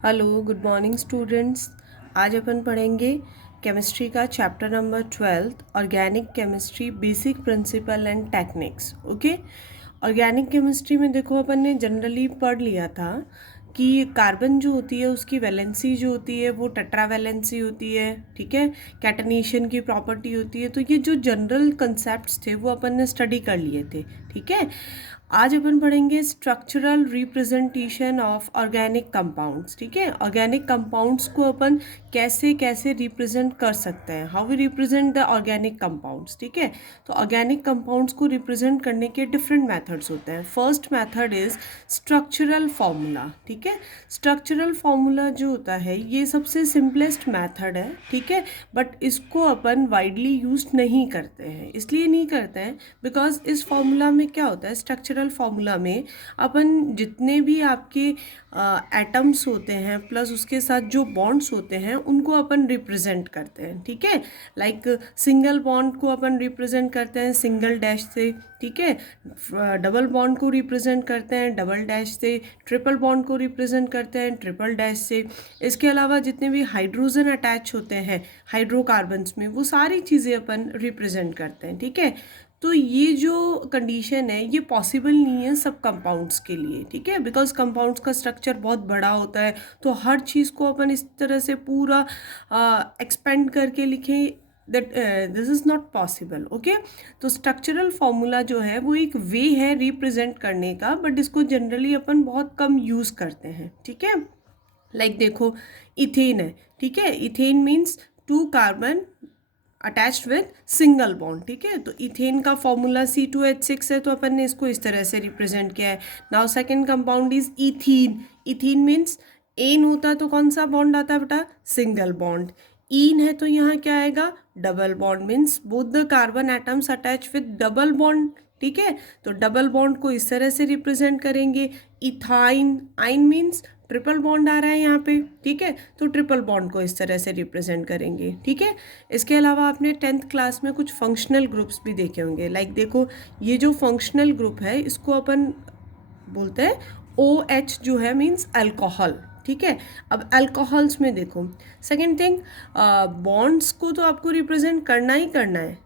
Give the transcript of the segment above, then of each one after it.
Hello good morning students. आज अपन पढ़ेंगे chemistry का chapter number 12 organic chemistry basic principle and techniques. Okay, organic chemistry में देखो अपन ने जनरली पढ़ लिया था कि कार्बन जो होती है उसकी वैलेंसी जो होती है वो टेट्रा वैलेंसी होती है। ठीक है, कैटनेशन की प्रॉपर्टी होती है। तो ये जो जनरल कंसेप्ट्स थे वो अपन ने स्टडी कर लिए थे। ठीक है, आज अपन पढ़ेंगे structural representation of organic compounds. ठीक है, ऑर्गेनिक कंपाउंड्स को अपन कैसे कैसे रिप्रेजेंट कर सकते हैं, how we represent the organic compounds. ठीक है, तो ऑर्गेनिक कंपाउंड्स को रिप्रेजेंट करने के डिफरेंट मेथड्स होते हैं। First method is structural formula. ठीक है, स्ट्रक्चरल फार्मूला जो होता है ये सबसे सिंपलेस्ट मेथड है। ठीक है, बट इसको अपन वाइडली यूज नहीं करते हैं। इसलिए नहीं करते हैं बिकॉज इस फार्मूला में क्या होता है, स्ट्रक्चरल फार्मूला में अपन जितने भी आपके एटम्स होते हैं प्लस उसके साथ जो बॉन्ड्स होते हैं उनको अपन रिप्रेजेंट करते हैं। ठीक है, लाइक सिंगल बॉन्ड को अपन रिप्रेजेंट करते हैं सिंगल डैश से। ठीक है, डबल बॉन्ड को रिप्रेजेंट करते हैं डबल डैश से, ट्रिपल बॉन्ड को रिप्रेजेंट करते हैं ट्रिपल डैश से। इसके अलावा जितने भी हाइड्रोजन अटैच होते हैं हाइड्रोकार्बन्स में वो सारी चीज़ें अपन रिप्रेजेंट करते हैं। ठीक है, तो ये जो कंडीशन है ये पॉसिबल नहीं है सब कंपाउंड्स के लिए। ठीक है, बिकॉज कंपाउंड्स का स्ट्रक्चर बहुत बड़ा होता है तो हर चीज़ को अपन इस तरह से पूरा एक्सपेंड करके लिखें, that this is not possible. Okay, तो स्ट्रक्चरल फार्मूला जो है वो एक वे है रिप्रेजेंट करने का, बट इसको जनरली अपन बहुत कम यूज़ करते हैं। ठीक है, लाइक देखो इथेन है। ठीक है, ethane means two carbon attached with single bond. ठीक है, तो इथेन का फॉर्मूला C2H6 है तो अपन ने इसको इस तरह से रिप्रेजेंट किया है। Now second compound is ethene. Ethene means एन होता है तो कौन सा बॉन्ड आता है बेटा, सिंगल बॉन्ड। ईन है तो यहाँ क्या आएगा, double bond means both the carbon atoms attach with double bond. ठीक है, तो डबल बॉन्ड को इस तरह से रिप्रेजेंट करेंगे। इथाइन, आइन मीन्स ट्रिपल बॉन्ड आ रहा है यहाँ पे। ठीक है, तो ट्रिपल बॉन्ड को इस तरह से रिप्रेजेंट करेंगे। ठीक है, इसके अलावा आपने 10th क्लास में कुछ फंक्शनल ग्रुप्स भी देखे होंगे। लाइक देखो ये जो फंक्शनल ग्रुप है इसको अपन बोलते हैं OH जो है मीन्स अल्कोहल। ठीक है, अब अल्कोहल्स में देखो सेकेंड थिंग, बॉन्ड्स को तो आपको रिप्रेजेंट करना ही करना है।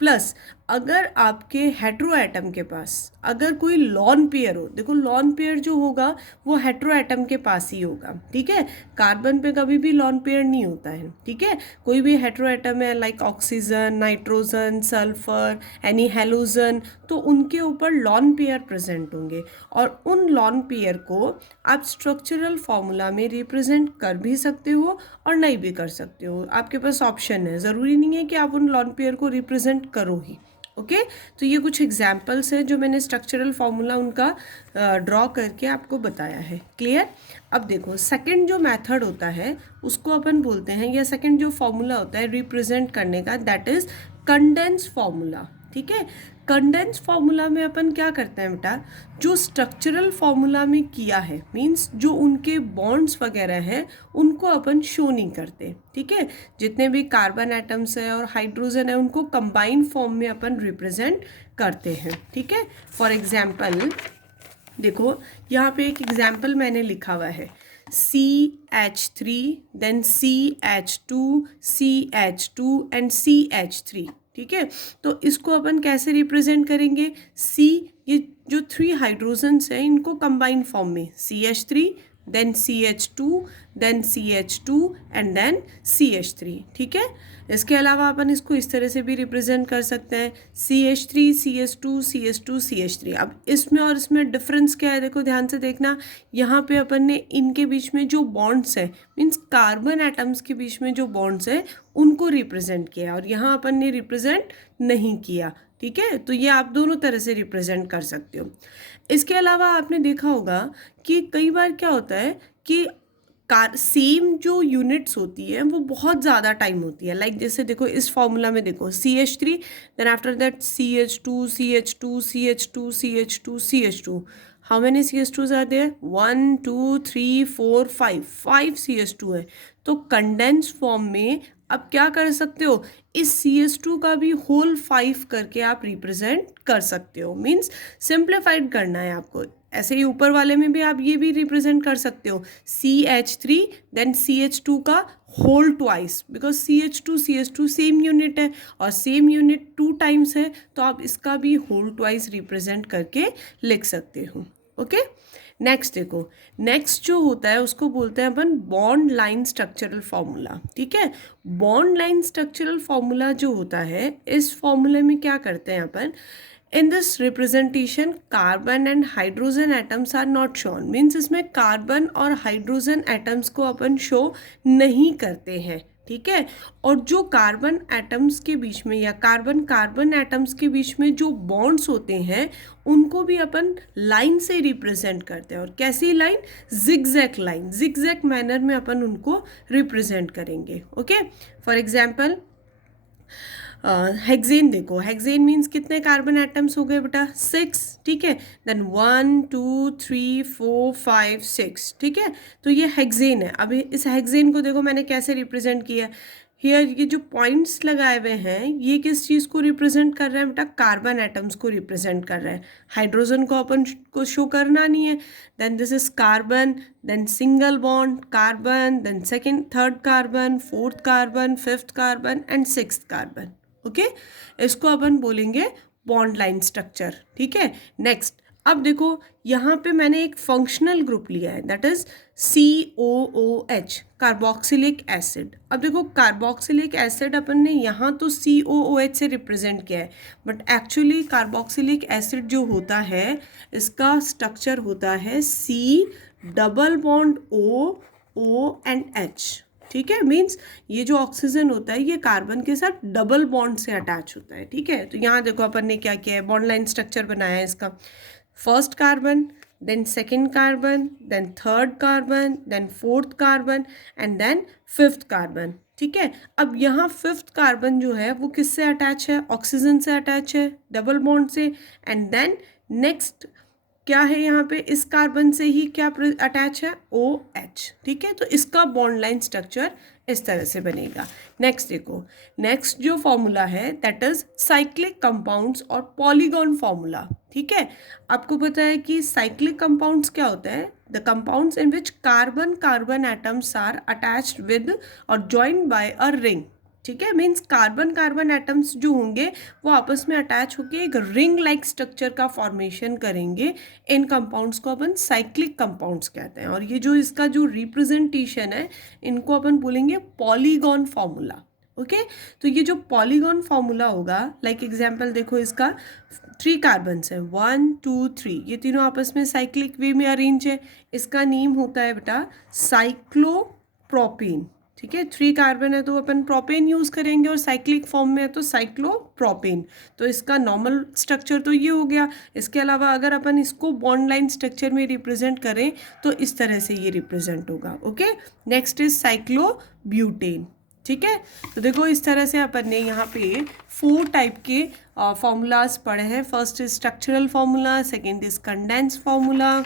प्लस अगर आपके हेट्रो एटम के पास अगर कोई लॉन पेयर हो, देखो लॉन पेयर जो होगा वो हेट्रो एटम के पास ही होगा। ठीक है, कार्बन पे कभी भी लॉन पेयर नहीं होता है। ठीक है, कोई भी हेट्रो एटम है like oxygen, nitrogen, sulphur, any halogen, तो उनके ऊपर लॉन पेयर प्रेजेंट होंगे और उन लॉन पेयर को आप स्ट्रक्चरल फॉर्मूला में रिप्रेजेंट कर भी सकते हो और नहीं भी कर सकते हो। आपके पास ऑप्शन है, ज़रूरी नहीं है कि आप उन लॉन पेयर को रिप्रेजेंट करो ही। ओके, तो ये कुछ एग्जाम्पल्स हैं जो मैंने स्ट्रक्चरल फार्मूला उनका ड्रॉ करके आपको बताया है। क्लियर? अब देखो सेकंड जो मेथड होता है उसको अपन बोलते हैं, या सेकंड जो फार्मूला होता है रिप्रेजेंट करने का, दैट इज कंडेंस फार्मूला। ठीक है, कंडेंस फार्मूला में अपन क्या करते हैं बेटा, जो स्ट्रक्चरल फार्मूला में किया है मींस जो उनके बॉन्ड्स वगैरह हैं उनको अपन शो नहीं करते। ठीक है, जितने भी कार्बन एटम्स है और हाइड्रोजन है उनको कंबाइंड फॉर्म में अपन रिप्रेजेंट करते हैं। ठीक है, फॉर एग्जाम्पल देखो यहाँ पे एक एग्जाम्पल मैंने लिखा हुआ है CH3 then CH2 CH2 and CH3। ठीक है, तो इसको अपन कैसे रिप्रेजेंट करेंगे, C ये जो 3 हाइड्रोजन्स हैं इनको कंबाइंड फॉर्म में CH3 then CH2 then CH2 and then CH3। ठीक है, इसके अलावा अपन इसको इस तरह से भी रिप्रेजेंट कर सकते हैं CH3 CH2 CH2 CH3। अब इसमें और इसमें डिफरेंस क्या है, देखो ध्यान से देखना। यहाँ पे अपन ने इनके बीच में जो बॉन्ड्स है मीन्स कार्बन एटम्स के बीच में जो बॉन्ड्स है उनको रिप्रेजेंट किया और यहाँ अपन ने रिप्रेजेंट नहीं किया। ठीक है, तो ये आप दोनों तरह से रिप्रेजेंट कर सकते हो। इसके अलावा आपने देखा होगा कि कई बार क्या होता है कि सेम जो यूनिट्स होती है वो बहुत ज़्यादा टाइम होती है। लाइक जैसे देखो इस फॉर्मूला में देखो CH3 then after that CH2 CH2 CH2 CH2 CH2। How many CH2s are there, 1 2 3 4 5 CH2 है। तो कंडेंस फॉर्म में अब क्या कर सकते हो, इस CH2 का भी होल 5 करके आप रिप्रेजेंट कर सकते हो। मीन्स सिंप्लीफाइड करना है आपको। ऐसे ही ऊपर वाले में भी आप ये भी रिप्रेजेंट कर सकते हो, CH3 देन CH2 का whole twice, because CH2 same unit है और सेम यूनिट 2 टाइम्स है, तो आप इसका भी होल ट्वाइस रिप्रेजेंट करके लिख सकते हो। ओके, नेक्स्ट देखो, नेक्स्ट जो होता है उसको बोलते हैं अपन बॉन्ड लाइन स्ट्रक्चरल फॉर्मूला। ठीक है, बॉन्ड लाइन स्ट्रक्चरल फॉर्मूला जो होता है, इस फॉर्मूले में क्या करते हैं अपन, in this representation carbon and hydrogen atoms are not shown, means इसमें कार्बन और हाइड्रोजन एटम्स को अपन शो नहीं करते हैं। ठीक है, और जो कार्बन एटम्स के बीच में या कार्बन एटम्स के बीच में जो बॉन्ड्स होते हैं उनको भी अपन लाइन से रिप्रेजेंट करते हैं। और कैसी line, zigzag line, zigzag manner में अपन उनको रिप्रेजेंट करेंगे। ओके, फॉर एग्जाम्पल हेक्सेन देखो, हेक्सेन मीन्स कितने कार्बन एटम्स हो गए बेटा, 6। ठीक है, देन 1 2 3 4 5 6। ठीक है, तो ये हेक्सेन है। अभी इस हेक्सेन को देखो मैंने कैसे रिप्रेजेंट किया, हियर ये जो पॉइंट्स लगाए हुए हैं ये किस चीज़ को रिप्रेजेंट कर रहे हैं बेटा, कार्बन एटम्स को रिप्रेजेंट कर रहे हैं। हाइड्रोजन को अपन को शो करना नहीं है। Then this is carbon, then single bond carbon, then second third carbon, fourth carbon, fifth carbon and sixth carbon. Okay, इसको अपन बोलेंगे बॉन्ड लाइन स्ट्रक्चर। ठीक है, नेक्स्ट अब देखो यहाँ पे मैंने एक फंक्शनल ग्रुप लिया है, that is COOH, carboxylic acid. अब देखो कार्बोक्सिलिक एसिड अपन ने यहाँ तो COOH से रिप्रेजेंट किया है, बट एक्चुअली कार्बोक्सिलिक एसिड जो होता है इसका स्ट्रक्चर होता है C double bond O and H। ठीक है, मीन्स ये जो ऑक्सीजन होता है ये कार्बन के साथ डबल बॉन्ड से अटैच होता है। ठीक है, तो यहाँ देखो अपन ने क्या किया है, बॉन्ड लाइन स्ट्रक्चर बनाया है इसका, first carbon, then second carbon, then third carbon, then fourth carbon and then fifth carbon. ठीक है, अब यहाँ फिफ्थ कार्बन जो है वो किससे अटैच है, ऑक्सीजन से अटैच है, डबल बॉन्ड से। एंड देन नेक्स्ट क्या है यहाँ पे, इस कार्बन से ही क्या अटैच है, OH। ठीक है, तो इसका बॉन्ड लाइन स्ट्रक्चर इस तरह से बनेगा। नेक्स्ट देखो, नेक्स्ट जो फॉर्मूला है दैट इज साइक्लिक कंपाउंड्स और पॉलीगॉन फॉर्मूला। ठीक है, आपको पता है कि साइक्लिक कंपाउंड्स क्या होता है, the compounds in which carbon atoms are attached with और जॉइंड बाय अ रिंग। ठीक है, मीन्स कार्बन एटम्स जो होंगे वो आपस में अटैच होकर एक रिंग लाइक स्ट्रक्चर का फॉर्मेशन करेंगे। इन कंपाउंड्स को अपन साइक्लिक कंपाउंड्स कहते हैं। और ये जो इसका जो रिप्रेजेंटेशन है इनको अपन बोलेंगे पॉलीगॉन फॉर्मूला। ओके, तो ये जो पॉलीगॉन फॉर्मूला होगा, लाइक एग्जाम्पल देखो इसका 3 कार्बन्स है, 1 2 3, ये तीनों आपस में साइक्लिक वे में अरेंज है। इसका नेम होता है बेटा साइक्लोप्रोपेन। ठीक है, 3 कार्बन है तो अपन प्रोपेन यूज़ करेंगे और साइक्लिक फॉर्म में है तो साइक्लोप्रोपेन। तो इसका नॉर्मल स्ट्रक्चर तो ये हो गया। इसके अलावा अगर अपन इसको बॉन्ड लाइन स्ट्रक्चर में रिप्रेजेंट करें तो इस तरह से ये रिप्रेजेंट होगा। Okay, next is cyclobutane. ठीक है, तो देखो इस तरह से अपन ने यहाँ पे 4 टाइप के फॉर्मूलाज पढ़े हैं। First is structural formula, second is condense formula,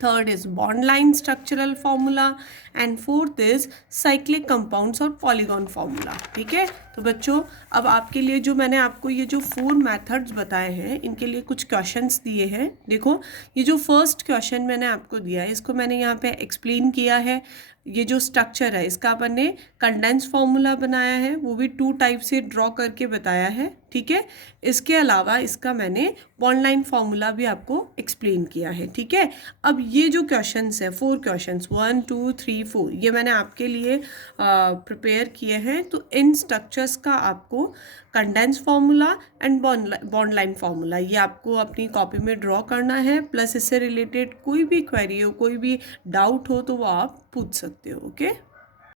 third is bond line structural formula and fourth is cyclic compounds और पॉलीगॉन फॉर्मूला। ठीक है, तो बच्चों अब आपके लिए जो मैंने आपको ये जो 4 मेथड्स बताए हैं इनके लिए कुछ क्वेश्चंस दिए हैं। देखो ये जो फर्स्ट क्वेश्चन मैंने आपको दिया है इसको मैंने यहाँ पे एक्सप्लेन किया है। ये जो स्ट्रक्चर है इसका अपन ने कंडेंस फॉर्मूला बनाया है, वो भी 2 टाइप से ड्रॉ करके बताया है। ठीक है, इसके अलावा इसका मैंने बॉन्ड लाइन फॉर्मूला भी आपको एक्सप्लेन किया है। ठीक है, अब ये जो क्वेश्चंस है 4 क्वेश्चंस 1 2 3 4 ये मैंने आपके लिए प्रिपेयर किए हैं। तो इन स्ट्रक्चर्स का आपको condense formula and bond line formula ये आपको अपनी कॉपी में ड्रॉ करना है, प्लस इससे रिलेटेड कोई भी क्वेरी हो, कोई भी डाउट हो तो वो आप पूछ सकते हो। ओके।